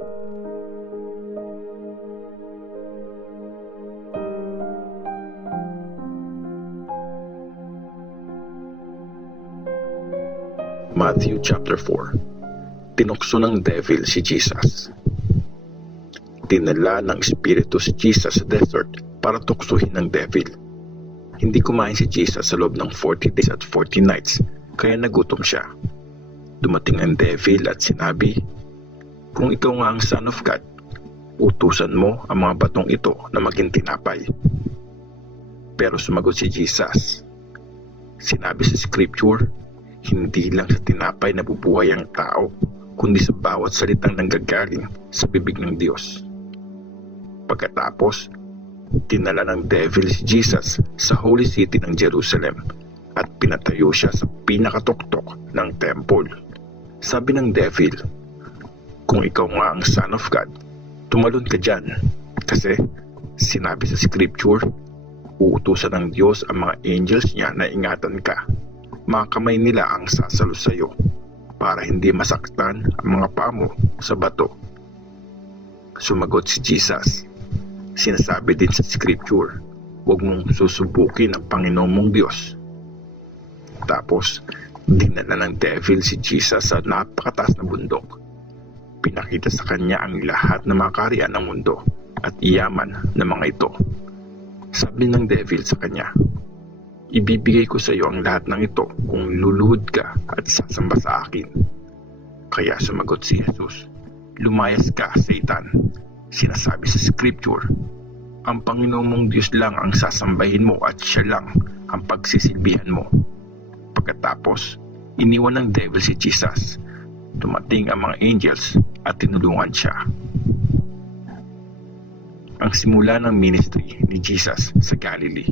Matthew chapter 4. Tinukso ng devil si Jesus. Dinala ng espiritu si Jesus sa desert para tuksuhin ng devil. Hindi kumain si Jesus sa loob ng 40 days at 40 nights, kaya nagutom siya. Dumating ang devil at sinabi, "Kung ikaw nga ang Son of God, utusan mo ang mga batong ito na maging tinapay." Pero sumagot si Jesus, "Sinabi sa Scripture, hindi lang sa tinapay nabubuhay ang tao, kundi sa bawat salitang nanggagaling sa bibig ng Diyos." Pagkatapos, tinala ng devil si Jesus sa Holy City ng Jerusalem at pinatayo siya sa pinakatuktok ng temple. Sabi ng devil, "Kung ikaw nga ang Son of God, tumalon ka dyan, kasi sinabi sa Scripture, uutusan ng Diyos ang mga angels niya na ingatan ka. Mga kamay nila ang sasalo sa iyo para hindi masaktan ang mga paa mo sa bato." Sumagot si Jesus, "Sinasabi din sa Scripture, huwag mong susubukin ang Panginoon mong Diyos." Tapos, dinala ng devil si Jesus sa napakataas na bundok. Pinakita sa kanya ang lahat ng mga kaharian ng mundo at iyaman ng mga ito. Sabi ng devil sa kanya, "Ibibigay ko sa iyo ang lahat ng ito kung luluhod ka at sasamba sa akin." Kaya sumagot si Jesus, "Lumayas ka, Satan. Sinasabi sa Scripture, ang Panginoon mong Diyos lang ang sasambahin mo at siya lang ang pagsisilbihan mo." Pagkatapos, iniwan ng devil si Jesus. Dumating ang mga angels at tinulungan siya. Ang simula ng ministry ni Jesus sa Galilee.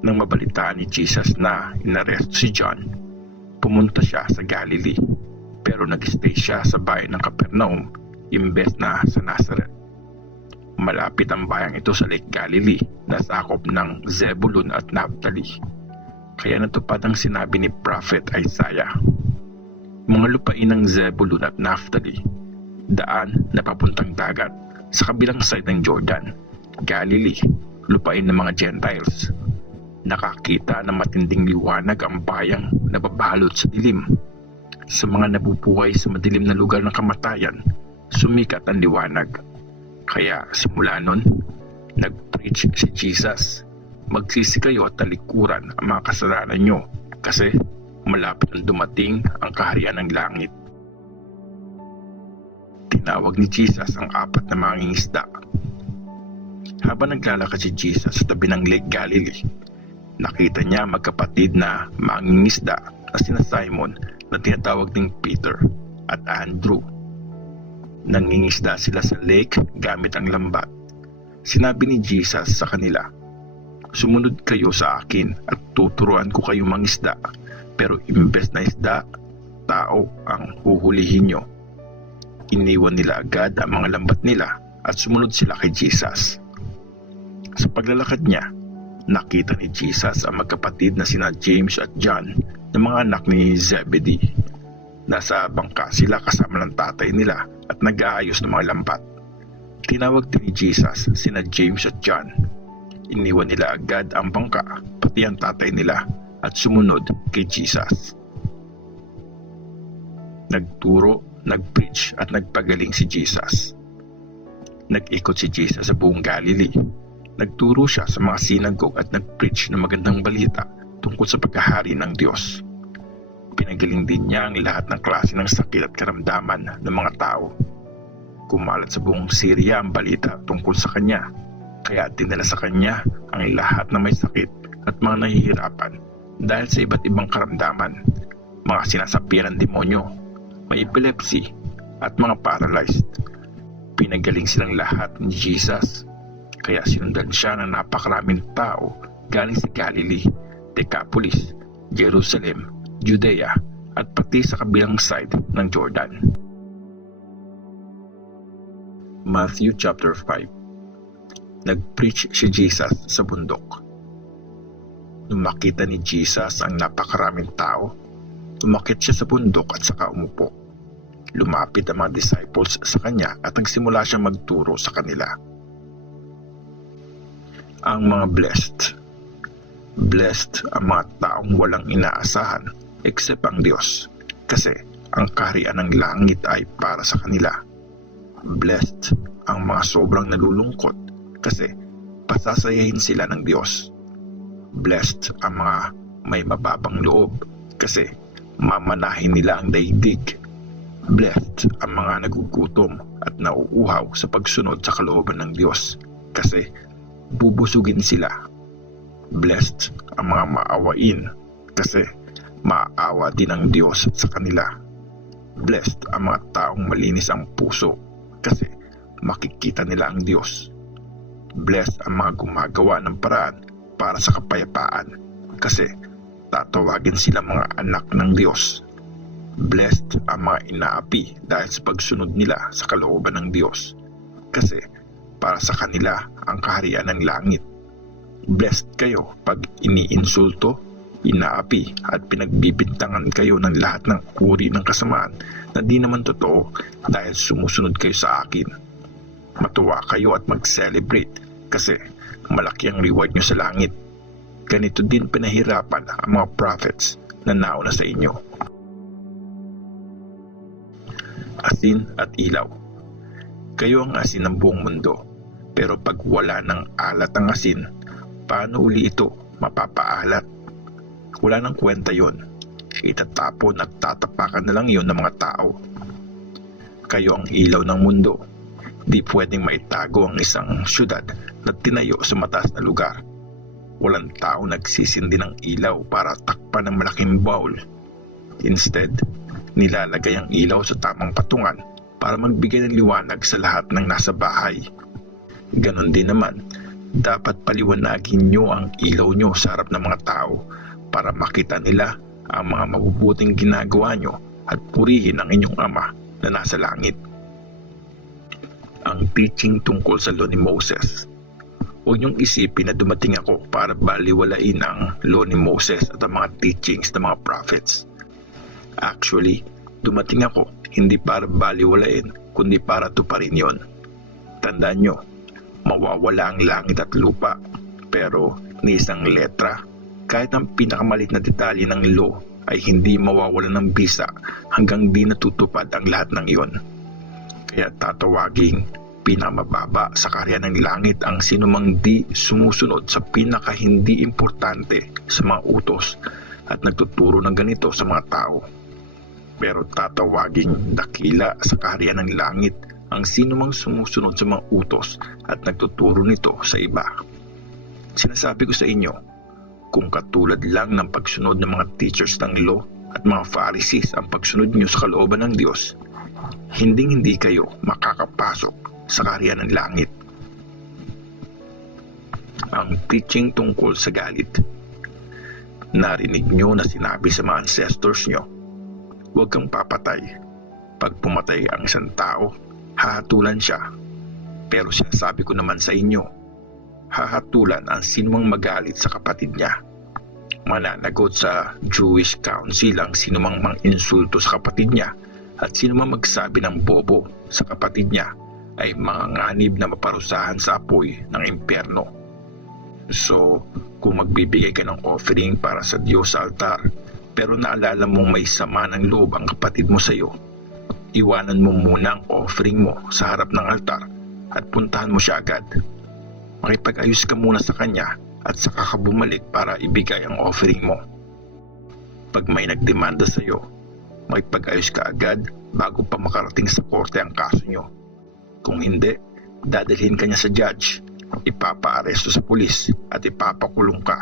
Nang mabalitaan ni Jesus na inaresto si John, pumunta siya sa Galilee, pero nag-stay siya sa bayan ng Capernaum imbes na sa Nazareth. Malapit ang bayang ito sa Lake Galilee na sakop ng Zebulun at Naphtali. Kaya natupad ang sinabi ni Prophet Isaiah, "Mga lupain ng Zebulun at Naphtali, daan na papuntang dagat, sa kabilang side ng Jordan, Galilee, lupain ng mga Gentiles. Nakakita ng matinding liwanag ang bayang nababalot sa dilim. Sa mga nabubuhay sa madilim na lugar ng kamatayan, sumikat ang liwanag." Kaya simula nun, nag-preach si Jesus, "Magsisi kayo at talikuran ang mga kasalanan nyo, kasi malapit ang dumating ang kaharian ng langit." Tinawag ni Jesus ang 4 na mangingisda. Habang naglalakad si Jesus sa tabi ng Lake Galilee, nakita niya magkapatid na mangingisda na sina Simon na tinatawag ding Peter at Andrew. Nangingisda sila sa lake gamit ang lambat. Sinabi ni Jesus sa kanila, "Sumunod kayo sa akin at tuturuan ko kayo mangisda, pero imbes na isda, tao ang huhulihin nyo." Iniwan nila agad ang mga lambat nila at sumunod sila kay Jesus. Sa paglalakad niya, nakita ni Jesus ang magkapatid na sina James at John na mga anak ni Zebedee. Nasa bangka sila kasama ng tatay nila at nag-aayos ng mga lambat. Tinawag din ni Jesus sina James at John. Iniwan nila agad ang bangka, pati ang tatay nila, at sumunod kay Jesus. Nagturo, nag-preach at nagpagaling si Jesus. Nag-ikot si Jesus sa buong Galilee. Nagturo siya sa mga sinagog at nag-preach ng magandang balita tungkol sa pagkahari ng Diyos. Pinagaling din niya ang lahat ng klase ng sakit at karamdaman ng mga tao. Kumalat sa buong Syria ang balita tungkol sa kanya, kaya dinala sa kanya ang lahat na may sakit at mga nahihirapan dahil sa iba't ibang karamdaman, mga sinasapian ng demonyo, may epilepsy at mga paralyzed. Pinagaling silang lahat ni Jesus, kaya sinundan siya ng napakaraming tao galing sa Galilee, Decapolis, Jerusalem, Judea at pati sa kabilang side ng Jordan. Matthew chapter 5. Nag-preach si Jesus sa bundok. Nung makita ni Jesus ang napakaraming tao, umakyat siya sa bundok at saka umupo. lumapit ang mga disciples sa kanya at nagsimula siyang magturo sa kanila. Ang mga blessed. Blessed ang mga taong walang inaasahan except ang Diyos, kasi ang kaharian ng langit ay para sa kanila. Blessed ang mga sobrang nalulungkot kasi pasasayahin sila ng Diyos. Blessed ang mga may mababang loob kasi mamanahin nila ang daigdig. Blessed ang mga nagugutom at nauuhaw sa pagsunod sa kalooban ng Diyos kasi bubusugin sila. Blessed ang mga maawain kasi maaawa din ang Diyos sa kanila. Blessed ang mga taong malinis ang puso kasi makikita nila ang Diyos. Blessed ang mga gumagawa ng paraan para sa kapayapaan kasi tatawagin sila mga anak ng Diyos. Blessed ang mga inaapi dahil sa pagsunod nila sa kalooban ng Diyos kasi para sa kanila ang kaharian ng langit. Blessed kayo pag iniinsulto, inaapi at pinagbibintangan kayo ng lahat ng uri ng kasamaan na di naman totoo dahil sumusunod kayo sa akin. Matuwa kayo at mag-celebrate kasi malaki ang reward nyo sa langit. Ganito din pinahirapan ang mga prophets na nauna sa inyo. Asin at ilaw. Kayo ang asin ng buong mundo, pero pag wala ng alat ang asin, paano uli ito mapapaalat? Wala nang kwenta yon. Itatapon at tatapakan na lang yon ng mga tao. Kayo ang ilaw ng mundo. Di pwedeng maitago ang isang syudad na tinayo sa mataas na lugar. Walang tao nagsisindi ng ilaw para takpan ng malaking bowl. Instead, nilalagay ang ilaw sa tamang patungan para magbigay ng liwanag sa lahat ng nasa bahay. Ganon din naman, dapat paliwanagin nyo ang ilaw nyo sa harap ng mga tao para makita nila ang mga mabubuting ginagawa nyo at purihin ang inyong Ama na nasa langit. Ang teaching tungkol sa law ni Moses. Huwag niyong isipin na dumating ako para baliwalain ang law ni Moses at ang mga teachings ng mga prophets. Actually, dumating ako hindi para baliwalain kundi para tuparin yon. Tandaan nyo, mawawala ang langit at lupa, pero ni isang letra, kahit ang pinakamalit na detalye ng law ay hindi mawawala ng bisa hanggang di natutupad ang lahat ng iyon. Kaya tatawaging pinamababa sa kaharian ng langit ang sinumang di sumusunod sa pinaka hindi importante sa mga utos at nagtuturo ng ganito sa mga tao. Pero tatawaging dakila sa kaharian ng langit ang sinumang sumusunod sa mga utos at nagtuturo nito sa iba. Sinasabi ko sa inyo, kung katulad lang ng pagsunod ng mga teachers ng law at mga Pharisees ang pagsunod niyo sa kalooban ng Diyos, hindi kayo makakapasok sa kaharian ng langit. Ang teaching tungkol sa galit. Narinig nyo na sinabi sa mga ancestors nyo, huwag kang papatay. Pag pumatay ang isang tao, hahatulan siya. Pero sinasabi ko naman sa inyo, hahatulan ang sinumang magalit sa kapatid niya. Mananagot sa Jewish Council ang sinumang mang-insulto sa kapatid niya at sinumang magsabi ng bobo sa kapatid niya ay manganganib na maparusahan sa apoy ng impyerno. So, kung magbibigay ka ng offering para sa Diyos sa altar, pero naalala mong may sama ng loob ang kapatid mo sa iyo, iwanan mo muna ang offering mo sa harap ng altar at puntahan mo siya agad. Makipag-ayos ka muna sa kanya at saka ka bumalik para ibigay ang offering mo. Pag may nagdemanda sa iyo, makipag-ayos ka agad bago pa makarating sa korte ang kaso nyo. Kung hindi, dadalhin ka niya sa judge, ipapaaresto sa pulis at ipapakulong ka.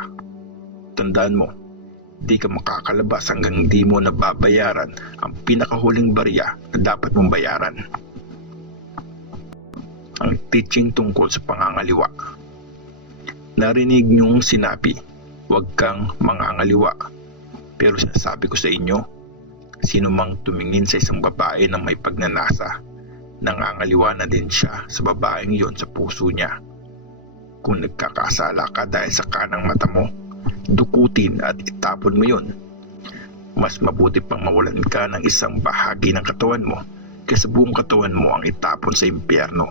Tandaan mo, di ka makakalabas hanggang di mo nababayaran ang pinakahuling barya na dapat mong bayaran. Ang teaching tungkol sa pangangaliwa. Narinig niyong sinabi, huwag kang mangangaliwa. Pero sinasabi ko sa inyo, sino mang tumingin sa isang babae na may pagnanasa, nangangaliwa na din siya sa babaeng yon sa puso niya. Kung nagkakasala ka dahil sa kanang mata mo, dukutin at itapon mo yon. Mas mabuti pang mawalan ka ng isang bahagi ng katawan mo kaysa buong katawan mo ang itapon sa impyerno.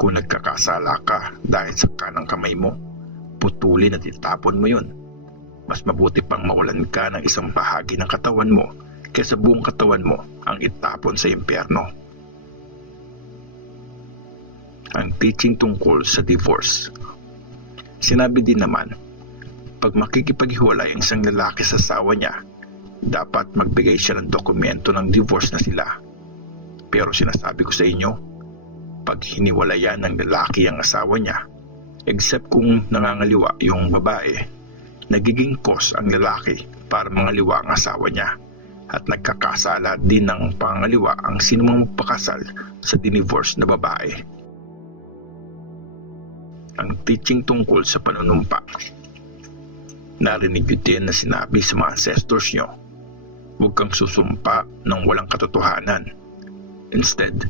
Kung nagkakasala ka dahil sa kanang kamay mo, putulin at itapon mo yun. Mas mabuti pang mawalan ka ng isang bahagi ng katawan mo kaysa buong katawan mo ang itapon sa impyerno. Ang teaching tungkol sa divorce. Sinabi din naman, pag makikipaghiwalay ang isang lalaki sa asawa niya, dapat magbigay siya ng dokumento ng divorce na sila. Pero sinasabi ko sa inyo, pag hiniwalayan ng lalaki ang asawa niya, except kung nangangaliwa yung babae, nagiging cause ang lalaki para mangaliwa ang asawa niya at nagkakasala din ng pangaliwa ang sinumang pakasal sa dinivorce na babae. Ang teaching tungkol sa panunumpa. Narinig nyo din na sinabi sa mga ancestors nyo, huwag kang susumpa ng walang katotohanan. Instead,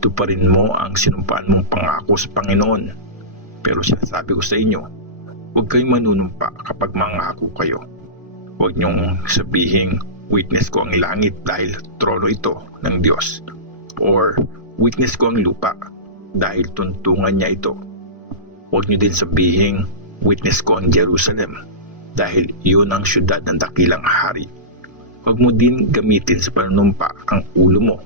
tuparin mo ang sinumpaan mong pangako sa Panginoon. Pero sinasabi ko sa inyo, huwag kayong manunumpa kapag mangako kayo. Huwag niyong sabihing, witness ko ang langit dahil trono ito ng Diyos. Or, witness ko ang lupa dahil tuntungan niya ito. Huwag niyo din sabihing, witness ko ang Jerusalem dahil iyon ang syudad ng dakilang hari. Huwag mo din gamitin sa panunumpa ang ulo mo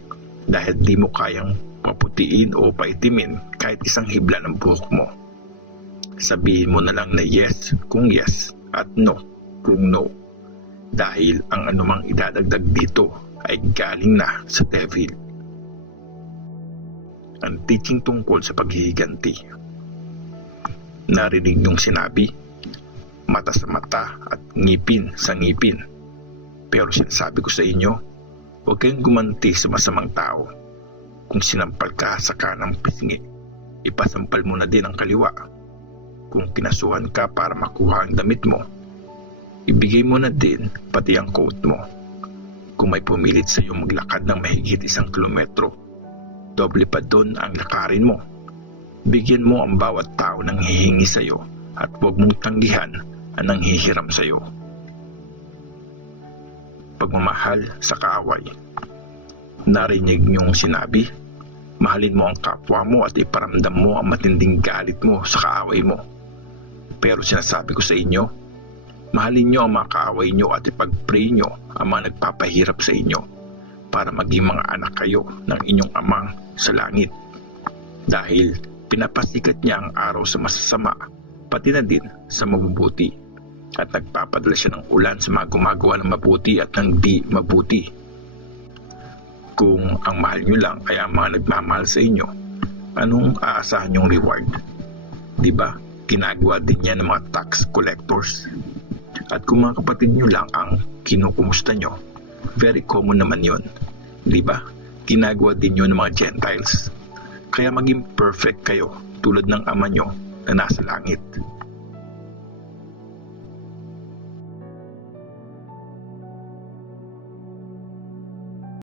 dahil di mo kayang paputiin o paitimin kahit isang hibla ng buhok mo. Sabihin mo na lang na yes kung yes at no kung no. Dahil ang anumang idadagdag dito ay galing na sa devil. Ang teaching tungkol sa paghihiganti. Narinig niyong sinabi, mata sa mata at ngipin sa ngipin. Pero sinasabi ko sa inyo, huwag kayong gumanti sa masamang tao. Kung sinampal ka sa kanang pisngi, ipasampal mo na din ang kaliwa. Kung kinasuhan ka para makuha ang damit mo, ibigay mo na din pati ang coat mo. Kung may pumilit sa iyo maglakad ng mahigit 1 kilometro, doble pa doon ang lakarin mo. Bigyan mo ang bawat tao ng hihingi sa iyo at huwag mong tanggihan ang nanghihiram sa iyo. Pagmamahal sa kaaway. Narinig niyong sinabi, mahalin mo ang kapwa mo at iparamdam mo ang matinding galit mo sa kaaway mo. Pero sinasabi ko sa inyo, mahalin niyo ang mga kaaway niyo at ipag-pray niyo ang mga nagpapahirap sa inyo para maging mga anak kayo ng inyong amang sa langit. Dahil pinapasikat niya ang araw sa masasama, pati na din sa mabubuti. At nagpapadala siya ng ulan sa mga gumagawa ng mabuti at ng di mabuti. Kung ang mahal nyo lang ay ang mga nagmamahal sa inyo, anong aasahan nyong reward? Diba? Ginagawa din yan ng mga tax collectors. At kung mga kapatid nyo lang ang kinukumusta nyo, very common naman yun. Diba? Ginagawa din yun ng mga Gentiles. Kaya maging perfect kayo tulad ng Ama nyo na nasa langit.